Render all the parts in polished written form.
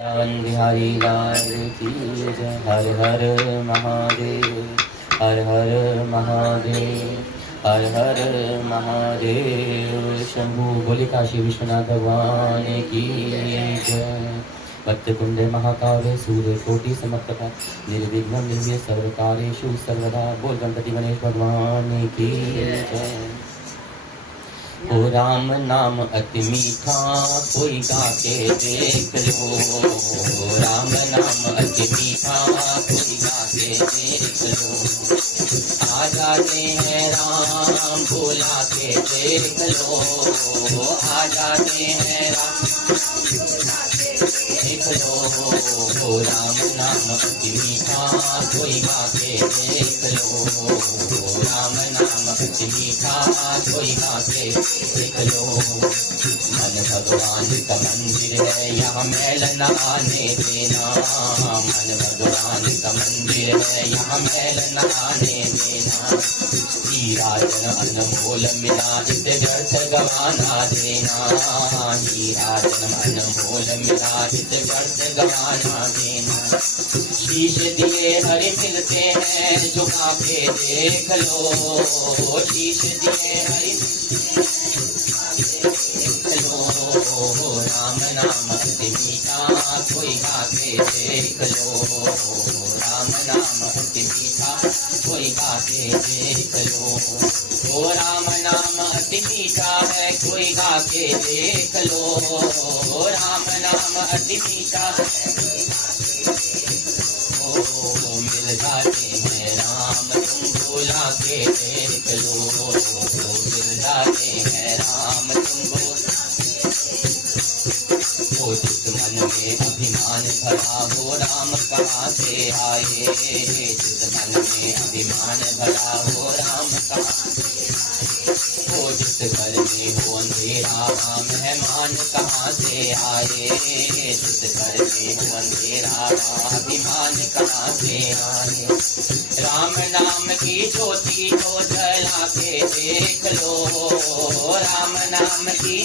रावण बिहारी लाल की जय। हर हर महादेव, हर हर महादेव, हर हर महादेव। शंभु बोले काशी विश्वनाथ भगवान की जय। वक्रतुंड महाकाय सूर्य कोटि समप्रभा, निर्विघ्नं निर्भय सर्वकार्येषु सर्वदा। बोल गणपति गणेश भगवान की जय। ओ राम नाम अति मीठा, कोई गा के देख लो। ओ राम नाम अति मीठा, कोई गा के देख लो। आ जाते हैं राम, बुला के देख लो। आ जाते हैं राम, देख लो। ओ राम नाम अति मीठा, कोई गा के देख लो। ओ राम नाम अति मीठा, कोई गा के देख लो। मन भगवान का मंदिर है, यहाँ मैल न आने देना। मन भगवान का मंदिर है, यहाँ मैल न आने देना। हीरा जन अनमोल मिला, इसे व्यर्थ गवाना देना। हीरा जन अनमोल मिला, इसे व्यर्थ गवाना देना। शीश दिए हरि मिलते हैं, झुका के देख लो। शीश दिए हरि देख लो। राम नाम अति मीठा, कोई गा के देख लो। राम नाम अति मीठा, कोई गा के देख लो। ओ राम नाम अति मीठा है, कोई गा के देख लो। राम नाम अति मीठा मिल जाते हैं राम, तुम बुला के देख लो। मिल जाते हैं राम, तुम वो जिस मन में अभिमान भरा, वो राम कहाँ से आए। जिस मन में अभिमान भरा, वो राम कहाँ। वो जिस घर में हो अंधेरा, मेहमान कहाँ से आए। जिस घर में हो अंधेरा, अभिमान कहाँ से आए। राम नाम की ज्योति को जला के देख लो। राम नाम की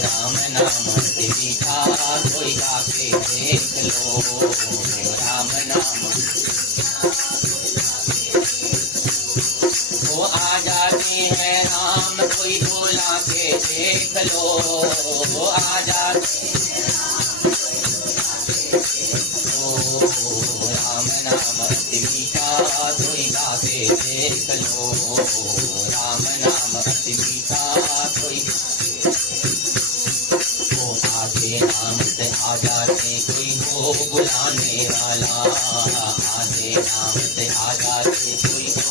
राम नाम अति मीठा, कोई गा के देख लो। राम नाम वो आ जाते हैं राम, कोई बोला के देख लो। वो आ जाते राम नाम अति मीठा, कोई गा के देख लो। राम नाम अति मीठा, कोई आगे नाम से आ जाते, कोई हो बुलाने वाला। आगे नाम से आ जाते, कोई हो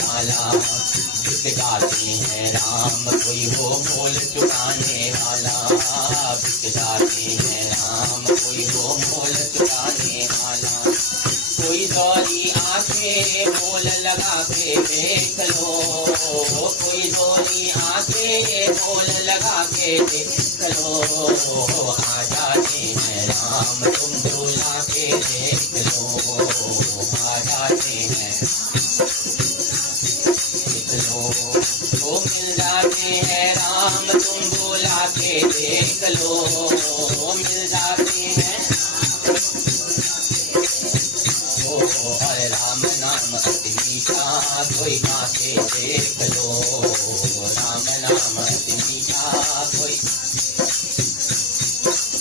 वाला। गीत गाते हैं राम, कोई हो मोल चुकाने वाला। गीत गाते हैं राम, कोई हो मोल चुकाने वाला। कोई दौरी आके मोल लगा के देख लो। कोई दौरी आके मोल लगा के देख लो। आ जाते हैं राम, तुम बुला के देख लो। आ जाते हैं देख लो। वो मिल जाते हैं राम, तुम बुला के देख लो। मिल जाते हैं हरे राम नाम अति मीठा, कोई गा के देख लो। राम नाम अति मीठा, कोई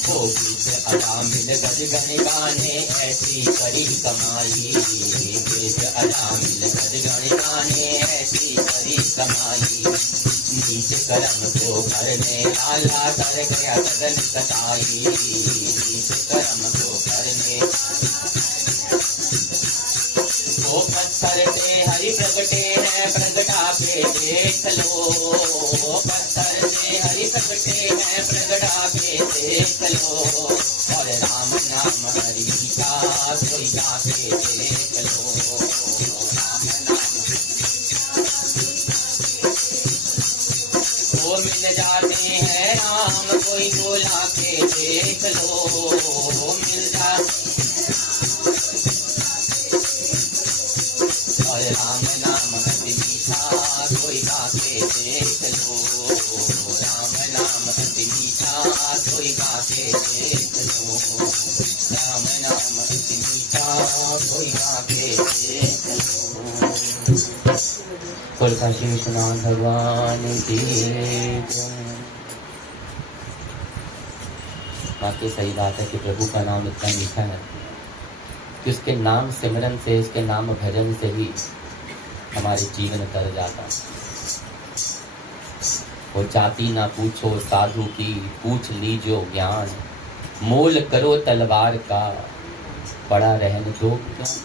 वो बीच अदा मिल गज गण गाने, ऐसी करी कमाई। बीच अदा मिल गज गण गाने, ऐसी करी कमाई। नीच कर्म को करने वाला, कर गया सदन कसाई। नीच कर्म को करने वो पत्थर पे हरि प्रगटे हैं, प्रगटा के देख लो। पत्थर से हरि प्रगटे हैं, प्रगटा के देख लो। और राम नाम हरि मीठा, कोई गा के देख लो। राम नाम वो मिल जाते हैं राम, कोई बोला के देख लो। मिल जाते और राम नाम अति मीठा, कोई गा के देख लो। राम नाम शेषनाथ भगवान की जय। बात तो सही बात है कि प्रभु का नाम इतना मीठा है कि उसके नाम सिमरन से, उसके नाम भजन से ही हमारे जीवन तर जाता। वो जाति ना पूछो साधु की, पूछ लीजो ज्ञान, मोल करो तलवार का, पड़ा रहने दो ज्ञान।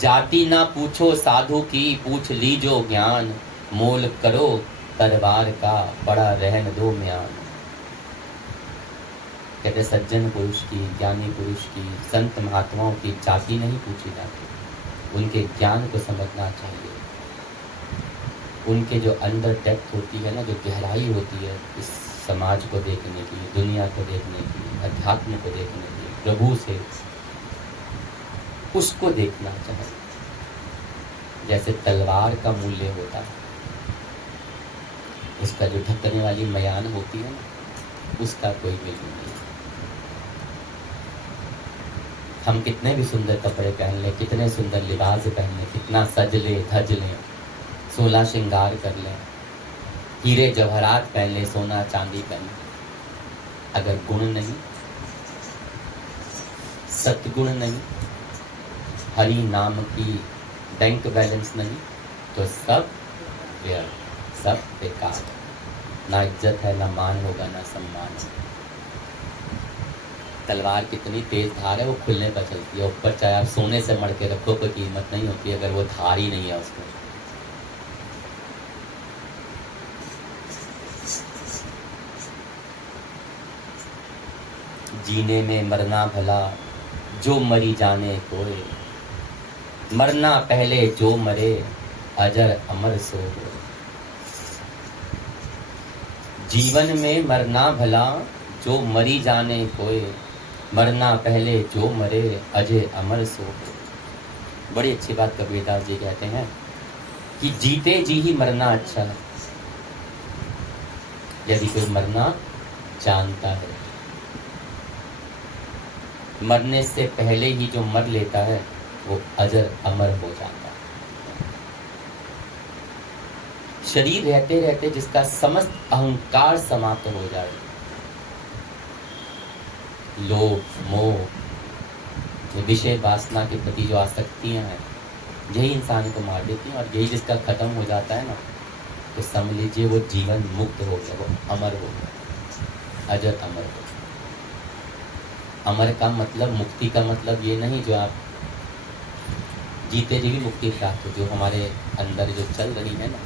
जाति ना पूछो साधु की, पूछ लीजो ज्ञान, मोल करो तलवार का, पड़ा रहने दो म्यान। कहते सज्जन पुरुष की, ज्ञानी पुरुष की, संत महात्माओं की जाति नहीं पूछी जाती, उनके ज्ञान को समझना चाहिए। उनके जो अंदर डेप्थ होती है ना, जो गहराई होती है इस समाज को देखने की, दुनिया को देखने की, अध्यात्म को देखने की, प्रभु से, उसको देखना चाहिए। जैसे तलवार का मूल्य होता है, उसका जो ढकने वाली मयान होती है ना, उसका कोई मूल्य नहीं। हम कितने भी सुंदर कपड़े पहन लें, कितने सुंदर लिबास पहन लें, कितना सज लें धज लें, 16 श्रृंगार कर लें, हीरे जवाहरात पहन लें, सोना चांदी पहन लें, अगर गुण नहीं, सतगुण नहीं, हरि नाम की बैंक बैलेंस नहीं, तो सब व्यर्थ, सब बेकार। ना इज्जत है, ना मान होगा, ना सम्मान होगा। तलवार कितनी तेज धार है, वो खुलने पर चलती है। ऊपर चाहे आप सोने से मड़ के रखो, कोई कीमत नहीं होती अगर वो धार ही नहीं है उसमें। जीने में मरना भला, जो मरी जाने कोय, मरना पहले जो मरे, अजर अमर सो हो। जीवन में मरना भला, जो मरी जाने कोय, मरना पहले जो मरे, अजय अमर सो हो। बड़ी अच्छी बात कबीरदास जी कहते हैं कि जीते जी ही मरना अच्छा है। यदि कोई मरना जानता है, मरने से पहले ही जो मर लेता है वो अजर अमर हो जाता है। शरीर रहते रहते जिसका समस्त अहंकार समाप्त हो जाए, लोभ मोह, विषय वासना के प्रति जो आसक्तियां हैं, यही इंसान को मार देती हैं। और यही जिसका खत्म हो जाता है ना, तो समझ लीजिए वो जीवन मुक्त हो गया, वो अमर हो गया, अजर अमर हो गया। अमर का मतलब, मुक्ति का मतलब ये नहीं जो आप जीते जी भी मुक्ति प्राप्त हो, जो हमारे अंदर जो चल रही है ना,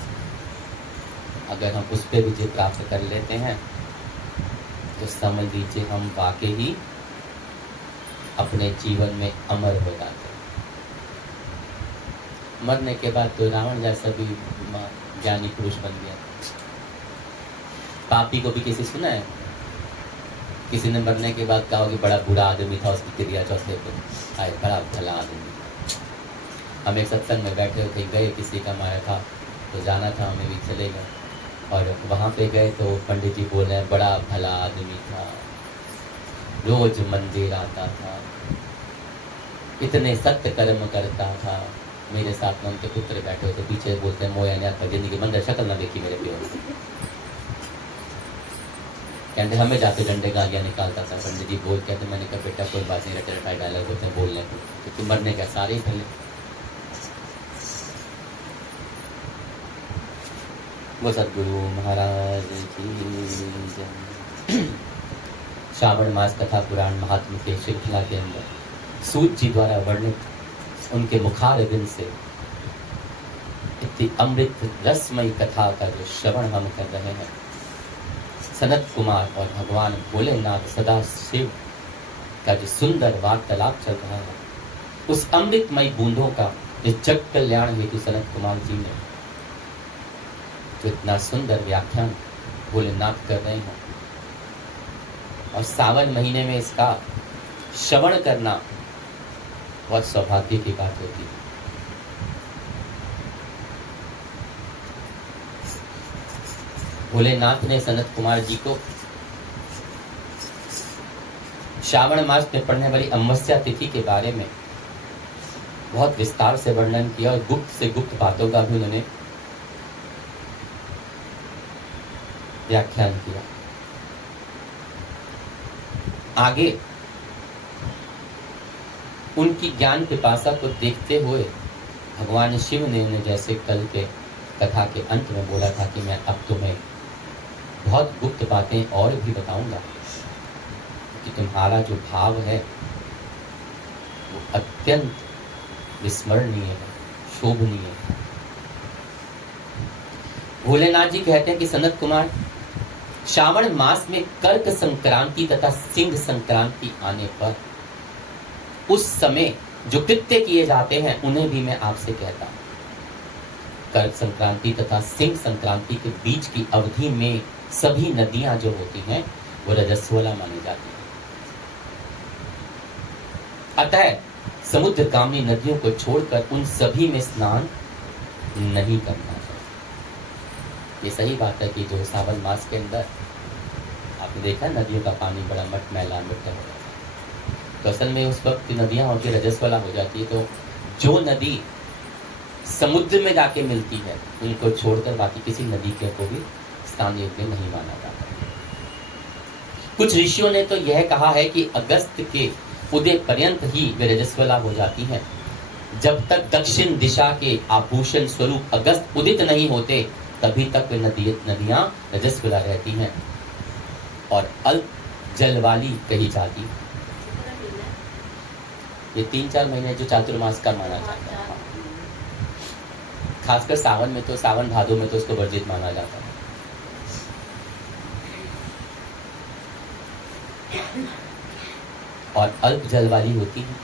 अगर हम उस पर विजय प्राप्त कर लेते हैं तो समझ लीजिए हम वाकई ही अपने जीवन में अमर हो जाते हैं। मरने के बाद तो रावण जैसा भी ज्ञानी पुरुष बन गया। पापी को भी किसी सुना है, किसी ने मरने के बाद कहा कि बड़ा बुरा आदमी था, उसकी क्रिया चौथे पे आए, बड़ा भला आदमी। हम एक सत्संग में बैठे थे, गए, किसी का माया था तो जाना था, हमें भी चले गए। और वहाँ पे गए तो पंडित जी बोल रहे हैं बड़ा भला आदमी था, रोज मंदिर आता था, इतने सत्य कर्म करता था। मेरे साथ में उनके पुत्र बैठे हुए थे, पीछे बोलते हैं मोया ने जिंदगी मंदिर शक्ल ना देखी मेरे प्यो। कहते हमें जाके डंडे गालियाँ निकालता था। पंडित जी बोल कहते, मैंने कहा बेटा कोई बात नहीं, रटे रटाए डायलॉग होते हैं बोलने को, तो तुम मरने का सारे ही भले। वो सदगुरु महाराज की जय। श्रावण मास कथा पुराण महात्म के श्रृंखला के अंदर सूत जी द्वारा वर्णित उनके मुखारविंद से इतनी अमृत रसमयी कथा का जो श्रवण हम कर रहे हैं, सनत कुमार और भगवान भोलेनाथ सदा शिव का जो सुंदर वार्तालाप चल रहा है, उस अमृतमयी बूंदों का इस जग कल्याण हेतु सनत कुमार जी ने जो इतना सुंदर व्याख्यान भोलेनाथ कर रहे हैं, और सावन महीने में इसका श्रवण करना बहुत सौभाग्य की बात होती है। भोलेनाथ ने सनत कुमार जी को श्रावण मास में पड़ने वाली अमावस्या तिथि के बारे में बहुत विस्तार से वर्णन किया, और गुप्त से गुप्त बातों का भी उन्होंने व्याख्यान किया। आगे उनकी ज्ञान पिपासा को देखते हुए भगवान शिव ने उन्हें जैसे कल के कथा के अंत में बोला था कि मैं अब तुम्हें बहुत गुप्त बातें और भी बताऊंगा, कि तुम्हारा जो भाव है वो अत्यंत विस्मरणीय है, शोभनीय है। भोलेनाथ जी कहते हैं कि सनत कुमार, श्रावण मास में कर्क संक्रांति तथा सिंह संक्रांति आने पर उस समय जो कृत्य किए जाते हैं उन्हें भी मैं आपसे कहता हूं। कर्क संक्रांति तथा सिंह संक्रांति के बीच की अवधि में सभी नदियां जो होती हैं वो रजस्वला मानी जाती हैं। अतः समुद्रगामी नदियों को छोड़कर उन सभी में स्नान नहीं करना चाहिए। ये सही बात है कि जो सावन मास के अंदर आपने देखा नदियों का पानी बड़ा मैला मिट्टा हो जाता है, तो असल में उस वक्त नदियां होती रजस्वला हो जाती है। तो जो नदी समुद्र में जाके मिलती है उनको छोड़कर बाकी किसी नदी के को भी स्नान योग्य नहीं माना जाता। कुछ ऋषियों ने तो यह कहा है कि अगस्त के उदय पर्यंत ही वे रजस्वला हो जाती हैं। जब तक दक्षिण दिशा के आभूषण स्वरूप अगस्त उदित नहीं होते तभी तक वे नदियां रजस्वला रहती हैं और अल्प जल वाली कही जाती। ये 3-4 महीने जो चातुर्मास का माना जाता है, खासकर सावन में तो, सावन भादों में तो उसको वर्जित माना जाता है। और अल्प जल वाली होती है।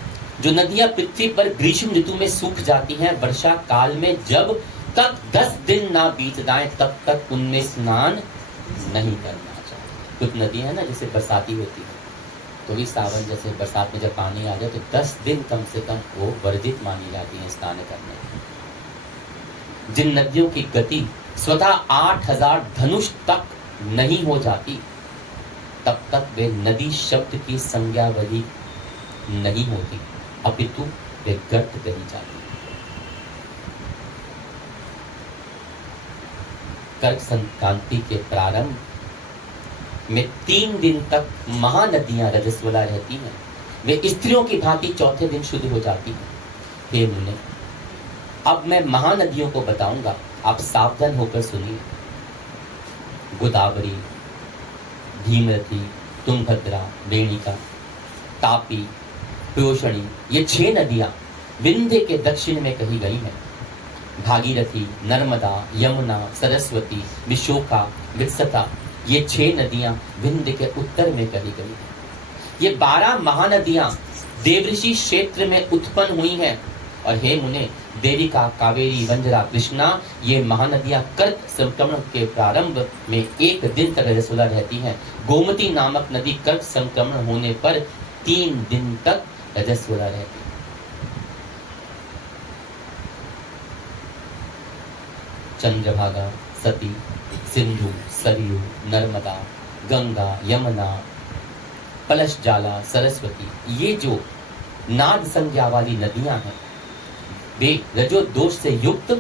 जो नदियां पृथ्वी पर ग्रीष्म ऋतु में सूख जाती हैं, वर्षा काल में जब तक 10 दिन ना बीत जाए तब तक उनमें स्नान नहीं करना चाहिए। कुछ नदियां है ना जैसे बरसाती होती है, तो भी सावन जैसे बरसात में जब पानी आ जाए तो 10 दिन कम से कम वो वर्जित मानी जाती है स्नान करने। जिन नदियों की गति स्वतः 8000 धनुष तक नहीं हो जाती तब तक वे नदी शब्द की संज्ञावली नहीं होती, अपितु वे गर्त कही जाती। कर्क संक्रांति के प्रारंभ में 3 दिन तक महानदियां रजस्वला रहती हैं। वे स्त्रियों की भांति चौथे दिन शुद्ध हो जाती हैं। हे मुने, अब मैं महानदियों को बताऊंगा, आप सावधान होकर सुनिए। गोदावरी, भीमरती, तुंगभद्रा, वेणिका, तापी, प्योषणी, ये 6 नदियां विंध्य के दक्षिण में कही गई हैं। भागीरथी, नर्मदा, यमुना, सरस्वती, विशोका, वित्सता, ये 6 नदियां विंध्य के उत्तर में कही गई हैं। ये 12 महानदियां देवऋषि क्षेत्र में उत्पन्न हुई हैं। और हे मुने, देविका, कावेरी, वंजरा, कृष्णा, ये महानदियां कर्क संक्रमण के प्रारंभ में 1 दिन तक रजस्वला रहती हैं। गोमती नामक नदी कर्क संक्रमण होने पर 3 दिन तक रजस्वला रहती है। चंद्रभागा, सती, सिंधु, सरयू, नर्मदा, गंगा, यमुना, पलशजाला, सरस्वती, ये जो नाद संज्ञा वाली नदियां हैं वे रजो दोष से युक्त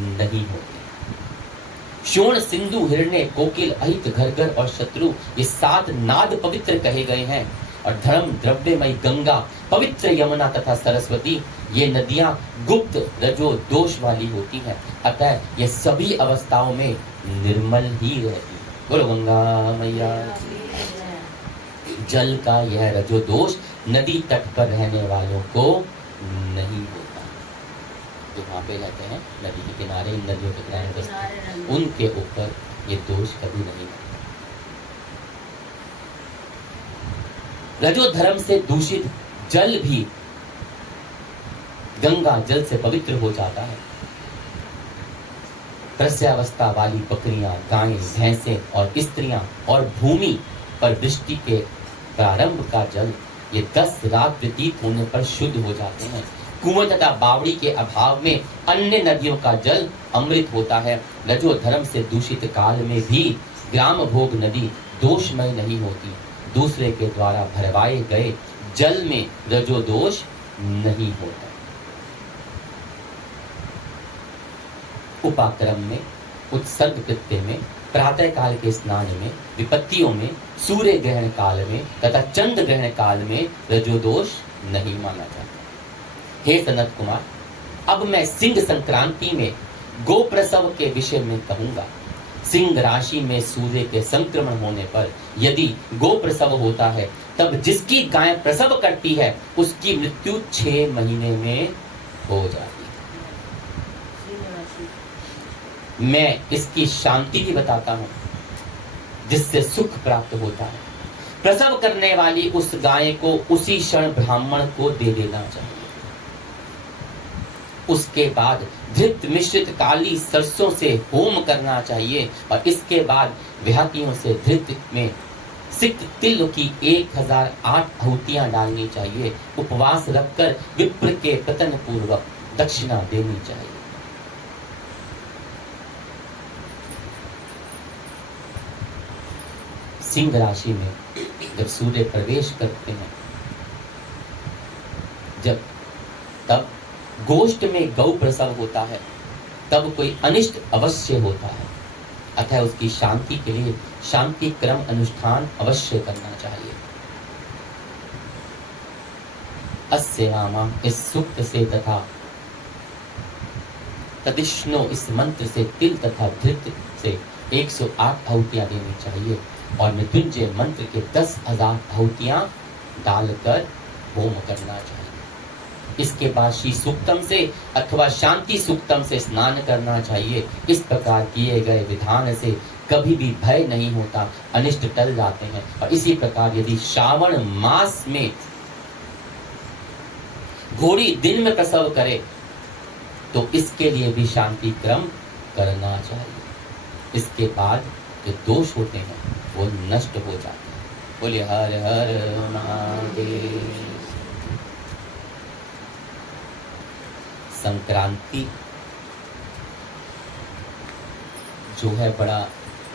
नहीं होते। शोण, सिंधु, हिरण्य, कोकिल, अहित, घरघर और शत्रु, ये 7 नाद पवित्र कहे गए हैं। और धर्म, द्रव्यमयी गंगा, पवित्र यमुना तथा सरस्वती, ये नदियां गुप्त रजो दोष वाली होती हैं। अतः ये सभी अवस्थाओं में निर्मल ही रहती है। बोलो गंगा मैया। जल का यह रजो दोष नदी तट पर रहने वालों को नहीं होता। जो वहां पे रहते हैं नदी के किनारे, इन नदियों के किनारे, उनके ऊपर ये दोष कभी नहीं होता। रजो धर्म से दूषित जल भी गंगा जल से पवित्र हो जाता है। प्रस्यावस्था वाली बकरियां, गायें, भैंसें और स्त्रियां और भूमि पर वृष्टि के प्रारंभ का जल ये 10 रात व्यतीत होने पर शुद्ध हो जाते हैं। कुएं तथा बावड़ी के अभाव में अन्य नदियों का जल अमृत होता है। रजो धर्म से दूषित काल में भी ग्राम भोग नदी दोषमय नहीं होती। दूसरे के द्वारा भरवाए गए जल में रजो दोष नहीं होता। उपाक्रम में, उत्सर्ग कृत्य में प्रातः काल के स्नान में, विपत्तियों में, सूर्य ग्रहण काल में तथा चंद्र ग्रहण काल में रजोदोष नहीं माना जाता। हे सनत कुमार, अब मैं सिंह संक्रांति में गो प्रसव के विषय में कहूंगा। सिंह राशि में सूर्य के संक्रमण होने पर यदि गो प्रसव होता है, तब जिसकी गाय प्रसव करती है उसकी मृत्यु 6 महीने में हो जाती है। मैं इसकी शांति भी बताता हूं, जिससे सुख प्राप्त होता है। प्रसव करने वाली उस गाय को उसी क्षण ब्राह्मण को दे देना चाहिए। उसके बाद धृत मिश्रित काली सरसों से होम करना चाहिए और इसके बाद देहातियों से धृत में सिक्त तिल की 1008 आहुतियां डालनी चाहिए। उपवास रखकर विप्र के पतन पूर्वक दक्षिणा देनी चाहिए। सिंह राशि में जब सूर्य प्रवेश करते हैं, तब गोष्ठ में गौ प्रसव होता है, तब कोई अनिष्ट अवश्य होता है। अतः उसकी शांति के लिए शांति क्रम अनुष्ठान अवश्य करना चाहिए। अस्य नामा, इस सूक्त से तथा तदिष्णो, इस मंत्र से तिल तथा धृत से 108 आहुतियां देनी चाहिए और मृत्युंजय मंत्र के 10,000 आहुतियां डालकर होम करना चाहिए। इसके बाद श्री सूक्तम से अथवा शांति सूक्तम से स्नान करना चाहिए। इस प्रकार किए गए विधान से कभी भी भय नहीं होता, अनिष्ट टल जाते हैं। और इसी प्रकार यदि श्रावण मास में घोड़ी दिन में प्रसव करे तो इसके लिए भी शांति क्रम करना चाहिए। इसके बाद जो दोष होते हैं वो नष्ट हो जाते हैं। बोलिए हर हर महादेव। संक्रांति जो है बड़ा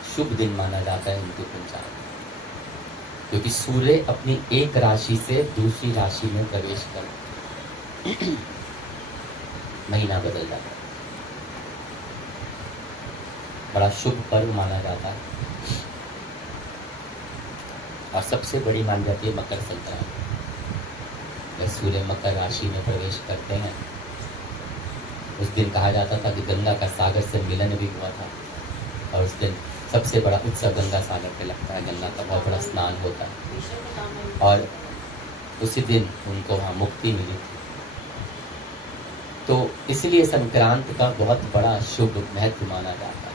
शुभ दिन माना जाता है हिंदू पंचांग में, क्योंकि सूर्य अपनी एक राशि से दूसरी राशि में प्रवेश कर महीना बदल जाता है। बड़ा शुभ पर्व माना जाता है और सबसे बड़ी मानी जाती है मकर संक्रांति। जब सूर्य मकर राशि में प्रवेश करते हैं, उस दिन कहा जाता था कि गंगा का सागर से मिलन भी हुआ था और उस दिन सबसे बड़ा उत्सव गंगा सागर पे लगता है। गंगा का बहुत बड़ा स्नान होता है और उसी दिन उनको वहाँ मुक्ति मिली थी। तो इसलिए संक्रांत का बहुत बड़ा शुभ महत्व माना जाता है।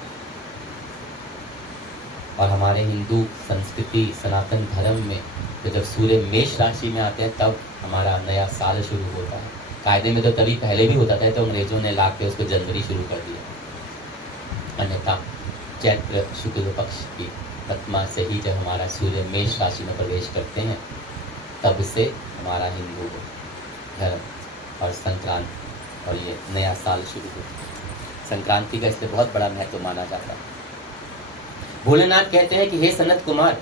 और हमारे हिंदू संस्कृति सनातन धर्म में तो जब सूर्य मेष राशि में आते हैं तब हमारा नया साल शुरू होता है। कायदे में तो तभी पहले भी होता था, तो अंग्रेजों ने ला के उसको जनवरी शुरू कर दिया। अन्यथा चैत्र शुक्ल पक्ष की प्रतिमा से ही जब हमारा सूर्य मेष राशि में प्रवेश करते हैं तब से हमारा हिंदू धर्म और संक्रांति और ये नया साल शुरू होता है। संक्रांति का इसलिए बहुत बड़ा महत्व माना जाता है। भोलेनाथ कहते हैं कि हे सनत कुमार,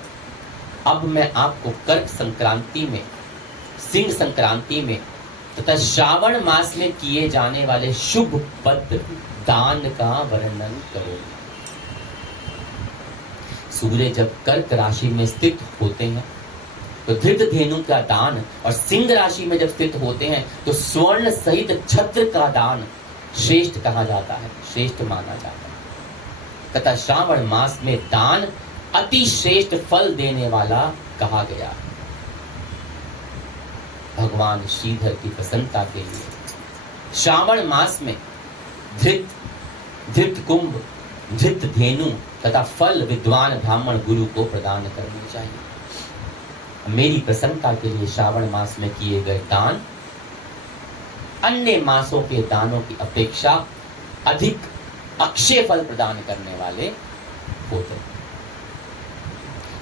अब मैं आपको कर्क संक्रांति में, सिंह संक्रांति में तथा श्रावण मास में किए जाने वाले शुभ पद दान का वर्णन करूंगा। सूर्य जब कर्क राशि में स्थित होते हैं तो धृत धेनु का दान, और सिंह राशि में जब स्थित होते हैं तो स्वर्ण सहित छत्र का दान श्रेष्ठ कहा जाता है, श्रेष्ठ माना जाता है। तथा श्रावण मास में दान अति श्रेष्ठ फल देने वाला कहा गया। भगवान श्रीधर की प्रसन्नता के लिए श्रावण मास में धृत कुंभ, धृत धेनु तथा फल विद्वान ब्राह्मण गुरु को प्रदान करने चाहिए। मेरी प्रसन्नता के लिए श्रावण मास में किए गए दान अन्य मासों के दानों की अपेक्षा अधिक अक्षय फल प्रदान करने वाले होते हैं।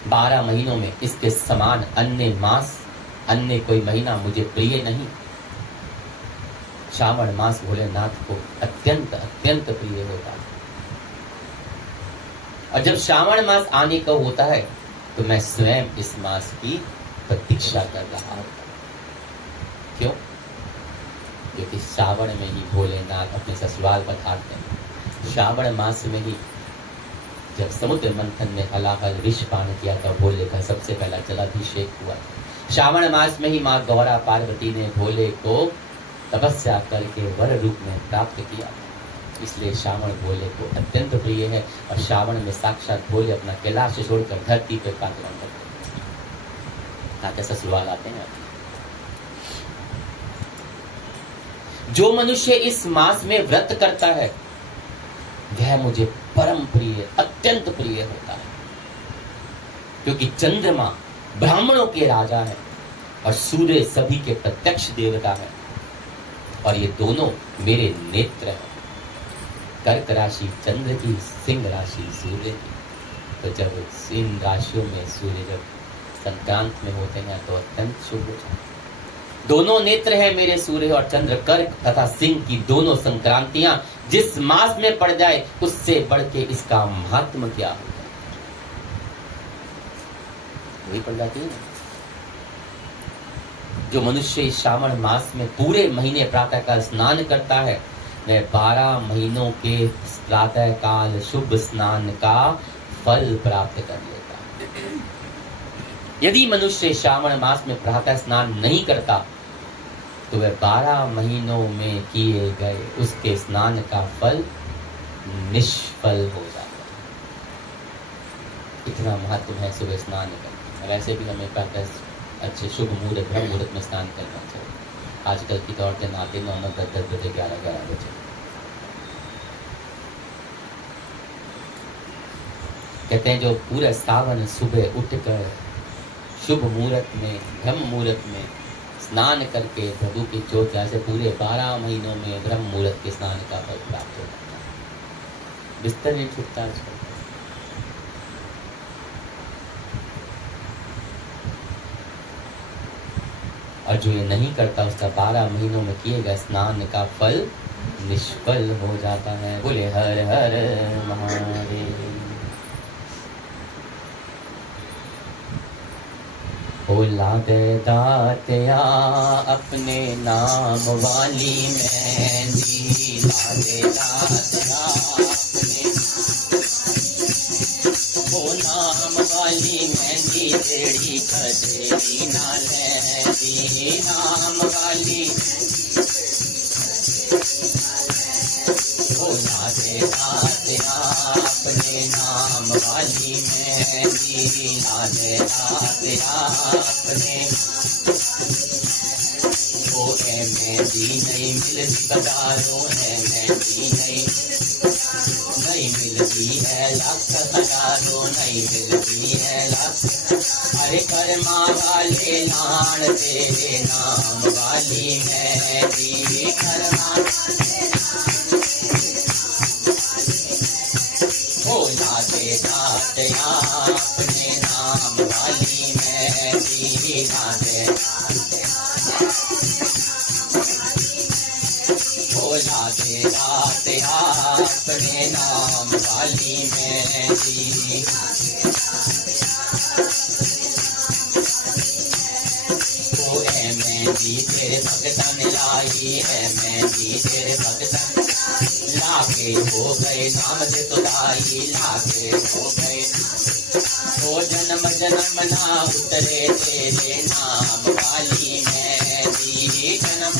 12 महीनों में इसके समान अन्य मास, अन्य कोई महीना मुझे प्रिय नहीं। श्रावण मास भोलेनाथ को अत्यंत अत्यंत प्रिय होता है। और जब श्रावण मास आने का होता है तो मैं स्वयं इस मास की प्रतीक्षा कर रहा हूं। क्यों? क्योंकि श्रावण में ही भोलेनाथ अपने ससुराल पधारते हैं। श्रावण मास में ही जब समुद्र मंथन में हलाहल विष पान किया था भोले का सबसे पहला जलाभिषेक हुआ। श्रावण मास में ही माँ गौरा पार्वती ने भोले को तपस्या करके वर रूप में प्राप्त किया, इसलिए श्रावण भोले को अत्यंत प्रिय है। और श्रावण में साक्षात भोले अपना कैलाश छोड़कर धरती पर पागलन करते हैं। कैसा सवाल आते हैं। जो मनुष्य इस मास में व्रत करता है वह मुझे परम प्रिय, अत्यंत प्रिय होता है, क्योंकि चंद्रमा ब्राह्मणों के राजा है और सूर्य सभी के प्रत्यक्ष देवता है, और ये दोनों मेरे नेत्र हैं। कर्क राशि चंद्र की, सिंह राशि सूर्य की। तो जब इन राशियों में सूर्य जब संक्रांत में होते हैं तो अत्यंत शुभ होता है। दोनों नेत्र हैं मेरे सूर्य और चंद्र। कर्क तथा सिंह की दोनों संक्रांतियां जिस मास में पड़ जाए उससे बढ़ के इसका महात्म क्या होगा, वही पड़ जाती है। जो मनुष्य इस श्रावण मास में पूरे महीने प्रातः काल स्नान करता है वह 12 महीनों के प्रातः काल शुभ स्नान का फल प्राप्त कर लेता है। यदि मनुष्य श्रावण मास में प्रातः स्नान नहीं करता तो वह 12 महीनों में किए गए उसके स्नान का फल निष्फल हो जाता है। इतना महत्व है सुबह स्नान करना। वैसे भी हमें प्रातः अच्छे शुभ मुहूर्त ब्रह्म मुहूर्त में स्नान करना चाहिए। आजकल की तो औरतें नहाती 9, 10 बजे 11 बजे। कहते हैं जो पूरा सावन सुबह उठकर शुभ मुहूर्त में ब्रह्म मुहूर्त में स्नान करके प्रभु की ज्योत से पूरे 12 महीनों में ब्रह्म मुहूर्त के स्नान का फल प्राप्त हो जाता है। बिस्तर नहीं छूटता आजकल। और जो ये नहीं करता उसका 12 महीनों में किए गए स्नान का फल निष्फल हो जाता है। बोले हर हर महादेव। भोला दे दातिया अपने नाम वाली मेहंदी, लादे दातिया अपने वो नाम वाली मेहंदी, तेरी कदेरी ना लहरी नाम वाली। भोला दे दातिया अपने नाम वाली मेहंदी, लादे दातिया अपने वो मेहंदी नहीं मिलती बाजारों है, मेहंदी नहीं मिलती है, लाख हजारों नहीं मिलती है लाख। अरे कर्मा वाले लान तेरे नाम वाली मेहंदी, कर्मा भोला दे दातिया अपने नाम वाली मेहंदी, लादे भोला दे दातिया अपने नाम वाली मेहंदी। तो है मेहंदी तेरे भगतन लाई है, मेहंदी तेरे भगतन लागे हो गए नाम से तुदाई, लागे हो गए वो जन्म जन्म ना उतरे तेरे नाम वाली मेहंदी, जन्म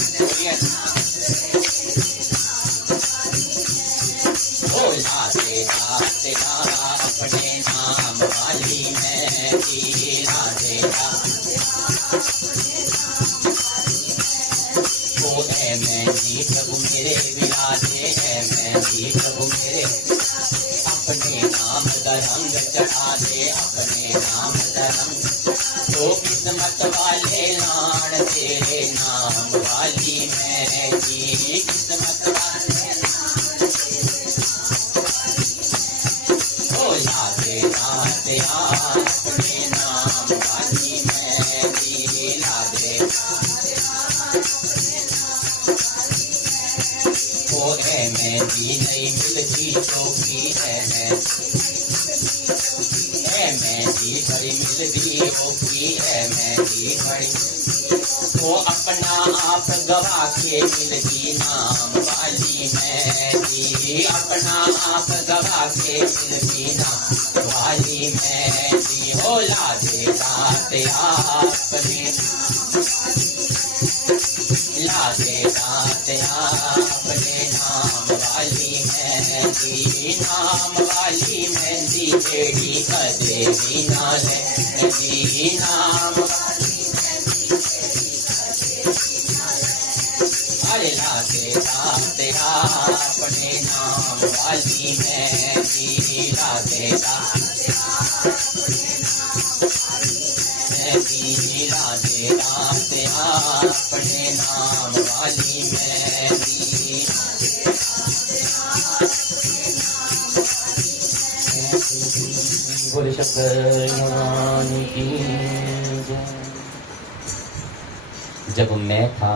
भोला दे दातिया अपने नाम वाली मेहंदी, लादे वो है मेहंदी प्रभु मेरे विराजे है, मेहंदी प्रभु मेरे अपने नाम का रंग चढ़ा दे, अपने नाम का रंग। तो किस्मत वाले लान तेरे नाम वाली मेहंदी, किस्मत वाले भोला दे दातिया अपने नाम वाली मेहंदी, लादे वो है मेहंदी नहीं मिलती चौकी है, मेहंदी बड़ी मिलती होगी है, मेहंदी बड़ी वो अपना आप गवा के मिलती नाम वाली मेहंदी, जी अपना आप गवा के मिलती नाम वाली मेहंदी हो लादे दांत आपने लादे दांत आपने नाम वाली मेहंदी बेड़ी कदे बिना लेंदी नाम अरे लादे दांत अपने नाम वाली मेहंदी लादे दांत लादे दांत अपने नाम वाली मेहंदी बोले शंकर भगवान की जय। जब मैं था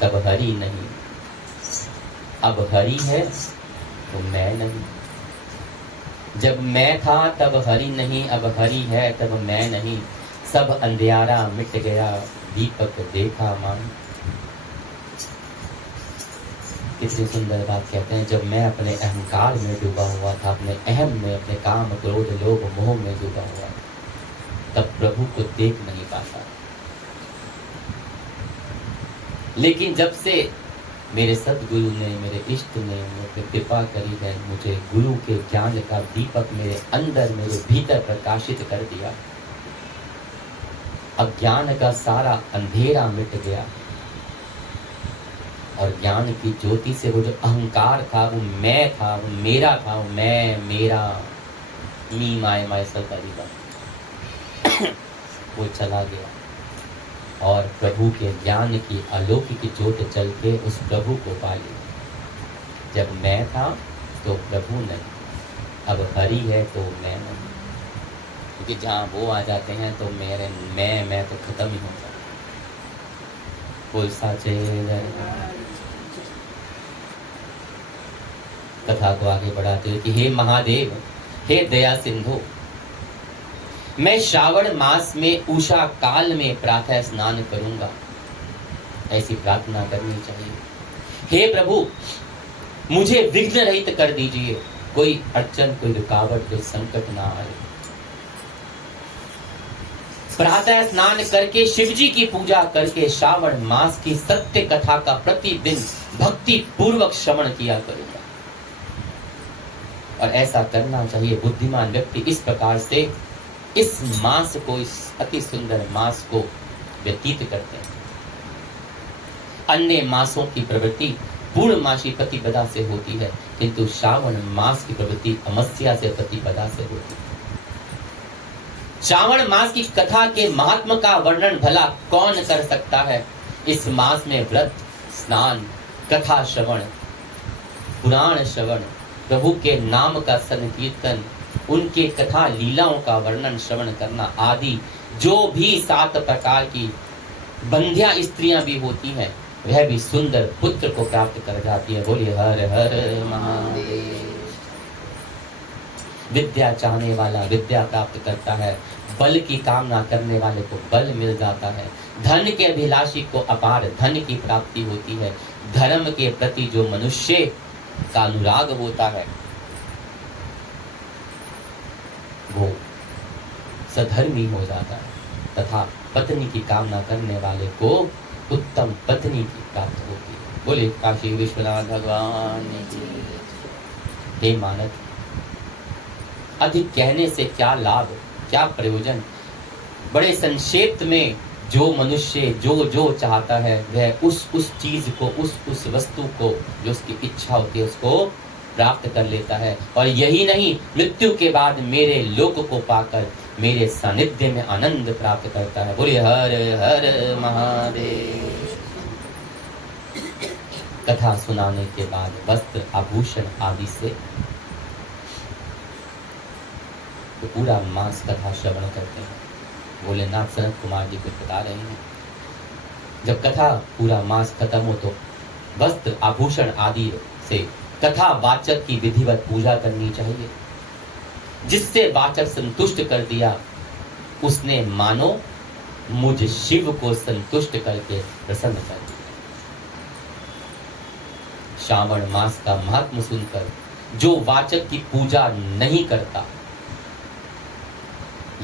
तब हरि नहीं, अब हरि है तो मैं नहीं। जब मैं था तब हरि नहीं, अब हरि है तब मैं नहीं। सब अंधियारा मिट गया, दीपक देखा मान। कितनी सुंदर बात कहते हैं। जब मैं अपने अहंकार में डूबा हुआ था, अपने अहम में, अपने काम, क्रोध, लोभ, मोह में डूबा हुआ, तब प्रभु को देख नहीं पाता। लेकिन जब से मेरे सदगुरु ने, मेरे इष्ट ने मुझे कृपा करी है, मुझे गुरु के ज्ञान का दीपक मेरे अंदर, मेरे भीतर प्रकाशित कर दिया, अज्ञान का सारा अंधेरा मिट गया और ज्ञान की ज्योति से वो जो अहंकार था, वो मैं था, वो मेरा था, वो मैं, मेरा, मी, माय सेल्फ वो चला गया और प्रभु के ज्ञान की अलौकिक ज्योत जल के उस प्रभु को पा लिया। जब मैं था तो प्रभु नहीं, अब हरि है तो मैं नहीं। क्योंकि जहाँ वो आ जाते हैं तो मेरे मैं तो खत्म ही हो जाता। कोई साचे कथा को आगे बढ़ाते हुए कि हे महादेव, हे दया सिंधु, मैं श्रावण मास में उषा काल में प्रातः स्नान करूंगा। ऐसी प्रार्थना करनी चाहिए। हे प्रभु, मुझे विघ्न रहित कर दीजिए, कोई अड़चन, कोई रुकावट, कोई संकट ना आए। प्रातः स्नान करके शिव जी की पूजा करके श्रावण मास की सत्य कथा का प्रतिदिन भक्ति पूर्वक श्रवण किया करूंगा। और ऐसा करना चाहिए। बुद्धिमान व्यक्ति इस प्रकार से इस मास को, इस अति सुंदर मास को व्यतीत करते हैं। अन्य मासों की प्रवृत्ति पूर्णमासी प्रतिपदा से होती है, किंतु श्रावण मास की प्रवृत्ति अमावस्या से प्रतिपदा से होती है। श्रावण मास की कथा के महात्म का वर्णन भला कौन कर सकता है। इस मास में व्रत, स्नान, कथा श्रवण, पुराण श्रवण, प्रभु के नाम का संकीर्तन, उनके कथा लीलाओं का वर्णन श्रवण करना आदि जो भी 7 प्रकार की बंध्या स्त्रियां भी होती हैं, वह भी सुंदर पुत्र को प्राप्त कर जाती है। बोलिए हर हर महादेव। विद्या चाहने वाला विद्या प्राप्त करता है, बल की कामना करने वाले को बल मिल जाता है, धन के अभिलाषी को अपार धन की प्राप्ति होती है, धर्म के प्रति जो मनुष्य का अनुराग होता है वो सधर्मी हो जाता है, तथा पत्नी की कामना करने वाले को उत्तम पत्नी की प्राप्त होती है। बोले काशी विश्वनाथ भगवान की। हे मानव, अधिक कहने से क्या लाभ, क्या प्रयोजन। बड़े संक्षेप में जो मनुष्य जो चाहता है वह उस चीज को, उस वस्तु को जो उसकी इच्छा होती है उसको प्राप्त कर लेता है। और यही नहीं, मृत्यु के बाद मेरे लोक को पाकर मेरे सानिध्य में आनंद प्राप्त करता है। बोलिए हर हर महादेव। कथा सुनाने के बाद वस्त्र, आभूषण आदि से तो पूरा मास कथा श्रवण करते हैं। भोलेनाथ सनत कुमार जी को बता रहे हैं, जब कथा पूरा मास खत्म हो तो वस्त्र, आभूषण आदि से कथा वाचक की विधिवत पूजा करनी चाहिए। जिससे वाचक संतुष्ट कर दिया, उसने मानो मुझ शिव को संतुष्ट करके प्रसन्न कर दिया। श्रावण मास का महात्म सुनकर जो वाचक की पूजा नहीं करता,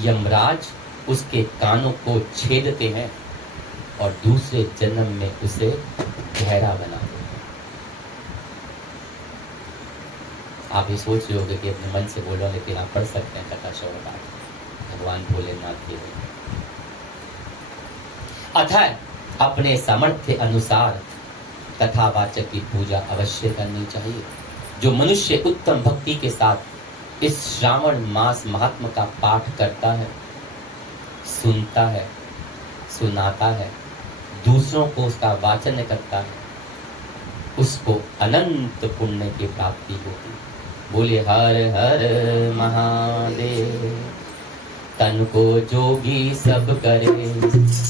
यमराज उसके कानों को छेदते हैं और दूसरे जन्म में उसे गहरा बना देते हैं। आप ये सोच रहे होंगे कि अपने मन से बोलो, लेकिन आप पढ़ सकते हैं कथा श्रवण भगवान भोलेनाथ के। अतः अपने सामर्थ्य अनुसार कथावाचक की पूजा अवश्य करनी चाहिए। जो मनुष्य उत्तम भक्ति के साथ इस श्रावण मास महात्म का पाठ करता है, सुनता है, सुनाता है, दूसरों को उसका वाचन करता है, उसको अनंत पुण्य की प्राप्ति होती है। बोले हर हर महादेव। तन को जोगी सब करे,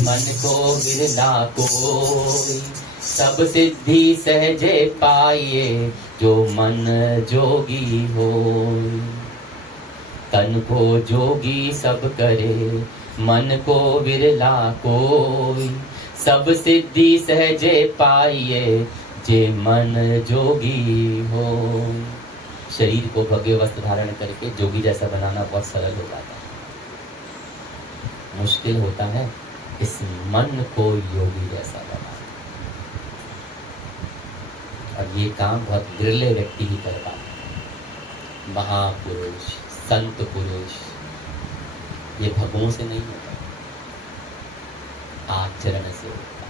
मन को विरला कोई, सब सिद्धि सहजे पाइए, जो मन जोगी हो। तन को जोगी सब करे, मन को विरला कोई, सब सिद्धि सहजे पाइए, जे मन जोगी हो। शरीर को भव्य वस्त्र धारण करके जोगी जैसा बनाना बहुत सरल हो जाता है, मुश्किल होता है इस मन को योगी जैसा बनाना। और ये काम बहुत विरले व्यक्ति ही कर पाते हैं। महापुरुष, संत पुरुष, ये भगवों से नहीं होता, आचरण से होता।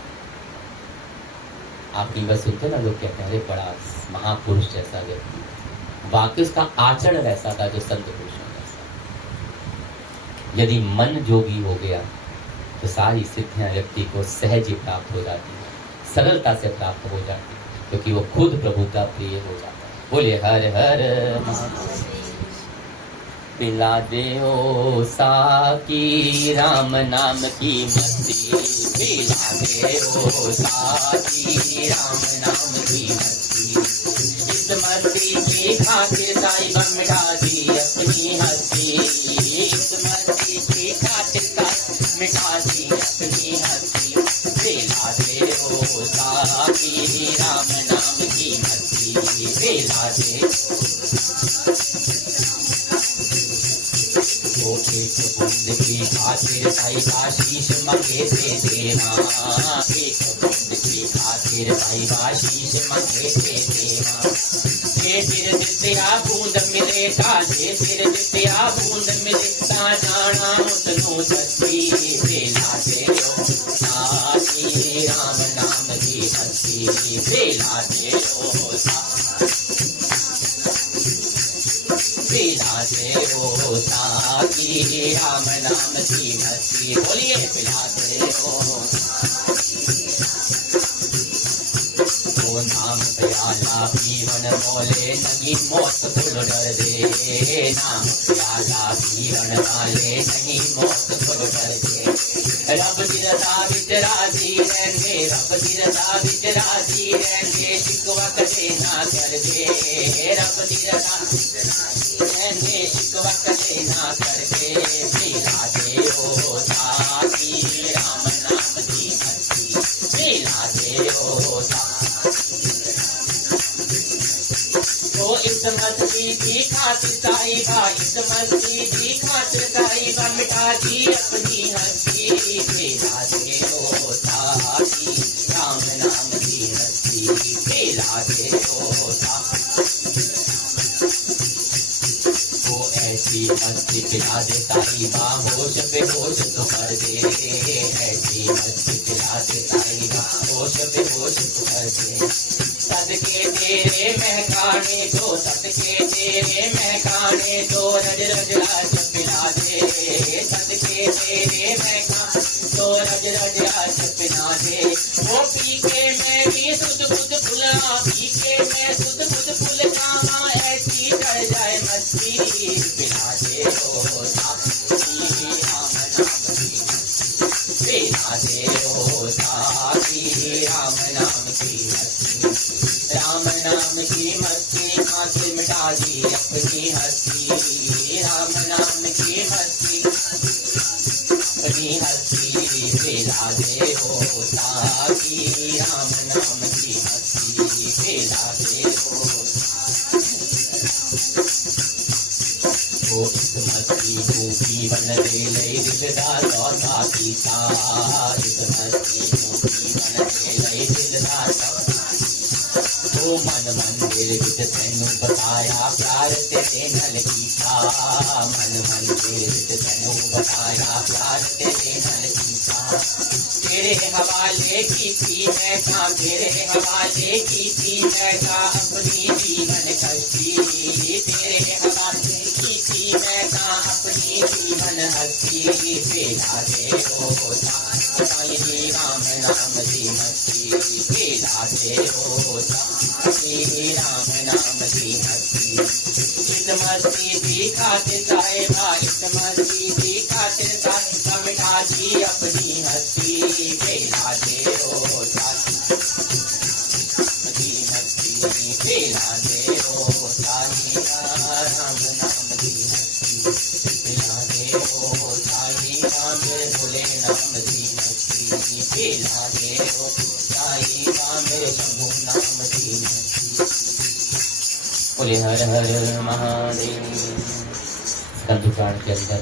आप कई बार सुनते ना, लोग कहते हैं अरे बड़ा महापुरुष जैसा व्यक्ति, वाकई उसका आचरण वैसा था जो संत पुरुषों जैसा। यदि मन जोगी हो गया तो सारी सिद्धियां व्यक्ति को सहज ही प्राप्त हो जाती है, सरलता से प्राप्त हो जाती है, क्योंकि वो खुद प्रभु का प्रिय हो जाता है। बोले हर हर महादेव। पिला दे ओ साकी राम नाम की मस्ती, पिला दे ओ साकी राम नाम की मस्ती, इस मस्ती की खातिर साहिबा मिटा दी अपनी हस्ती, इस मस्ती की खातिर साहिबा मिटा दी अपनी हस्ती, पिला दे ओ साकी राम नाम की मस्ती, पिला दे एक बूंद की खातिर साहिबा शीश मंगे थे देना, एक बूंद की खातिर साहिबा शीश मंगे थे देना। जे फिर दित्या बूंद मिले ता, जे फिर दित्या बूंद मिले ता, जाना मुतनु सच्ची, बेला दे ओ साकी राम नाम की मस्ती, बेला दे ओ पिला दे ओ साकी राम नाम की मस्ती। बोलिए पिला दे ओ नाम प्याला पीवन मोले, नहीं मौत फुल डर दे, नाम प्याला पीवन वाले, नहीं मौत फुल डर दे। रब दिरदा विच राजी रहंदे, रब दिरदा विच राजी रहंदे, शिकवा कदे ना कर दे, रब दिरदा रहंदे, शिकवा कदे ना करके, पिला दे ओ साकी राम नाम की मस्ती, पिला दे ओ तो इस मस्ती की खातिर साहिबा, इस मस्ती की खातिर साहिबा मिटा दी अपनी हस्ती, पिला दे ओ साकी राम नाम की मस्ती, पिला दे ओ वो ऐसी मस्ती पिला दे साहिबा, होश बेहोश तो कर दे, ऐसी मस्ती पिला दे साहिबा, होश बेहोश तो कर दे। सदके तेरे महकाने दो, सदके तेरे महकाने दो, रज रज रस पिला दे, सदके तेरे महकाने दो, रज रज रस पिला दे। वो पी के मैं भी सुध बुध फुला, पी के मैं सुध बुध फुल जावा, ऐसी कर जाए मस्ती, पिला दे ओ साकी राम नाम की, पिला दे ओ साकी राम नाम की मस्ती, राम नाम की मस्ती खातिर मिटा दी अपनी हस्ती, राम नाम की मस्ती अपनी हस्ती, पिला दे ओ साकी राम नाम की मस्ती, पिला दे हो इस मस्ती भूपी बन दे लई दिलदार सौदा पीता इस मस्ती भूपी बन दे लई दिलदार सौदा ओ मन मंदिर विच तैनू बताया प्यार तेरे नल कीता मन मंदिर विच तैनू बताया प्यार तेरे नल कीता तेरे हवाले की मैं का तेरे हवाले की मैं का अपनी जीवन कश्ती तेरे हवाले की मैं का अपनी जीवन हस्ती तेरा दे ओ साईं राम नाम की मस्ती तेरा दे ओ साईं राम नाम की मस्ती इस मस्ती की खातिर साहिबा इस मस्ती की खातिर साहिबा मिटा दी अपनी हस्ती तेरा दे ओ साईं तेरा दे ओ साईं राम नाम की हस्ती तेरा दे ओ साईं राम भोले नाम की हस्ती तेरा दे ओ साईं राम शंभु नाम की हस्ती बोले हर हर महादेव। स्कंद पुराण के अंदर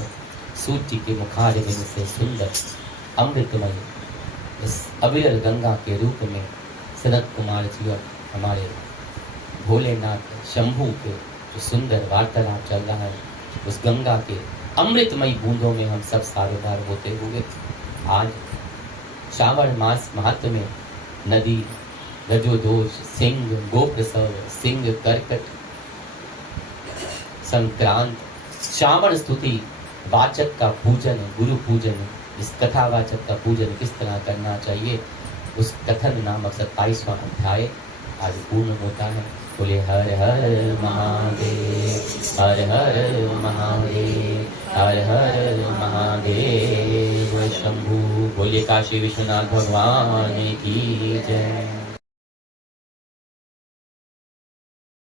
सूत जी के मुखारविंद से सुंदर अमृतमय इस अविरल गंगा के रूप में सनत कुमार जी और हमारे भोलेनाथ शंभू के जो सुंदर वार्तालाप चल रहा है उस गंगा के अमृतमयी बूंदों में हम सब सारोदार होते हुए आज श्रावण मास महात्म में नदी रजोदोष सिंह गोप्रसव सिंह कर्कट संक्रांत श्रावण स्तुति वाचक का पूजन गुरु पूजन इस कथावाचक का पूजन किस तरह करना चाहिए उस कथन नामक 27वां अध्याय आज पूर्ण होता है। बोले हर हर महादेव हर हर महादेव हर हर महादेव शंभु। बोले काशी विश्वनाथ भगवान की जय।